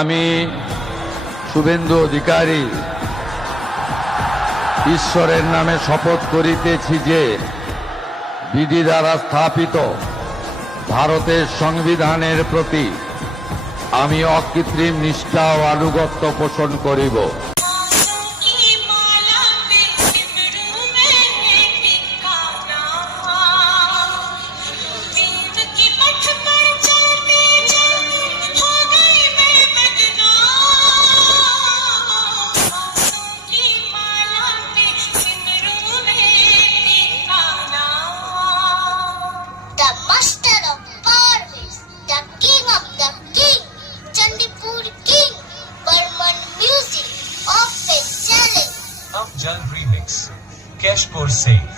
আমি শুভেন্দু অধিকারী ঈশ্বরের নামে শপথ করিতেছি যে বিধি দ্বারা স্থাপিত ভারতের সংবিধানের প্রতি আমি অকৃত্রিম নিষ্ঠা ও আনুগত্য পোষণ করিব। Jal remix. Cash for sale.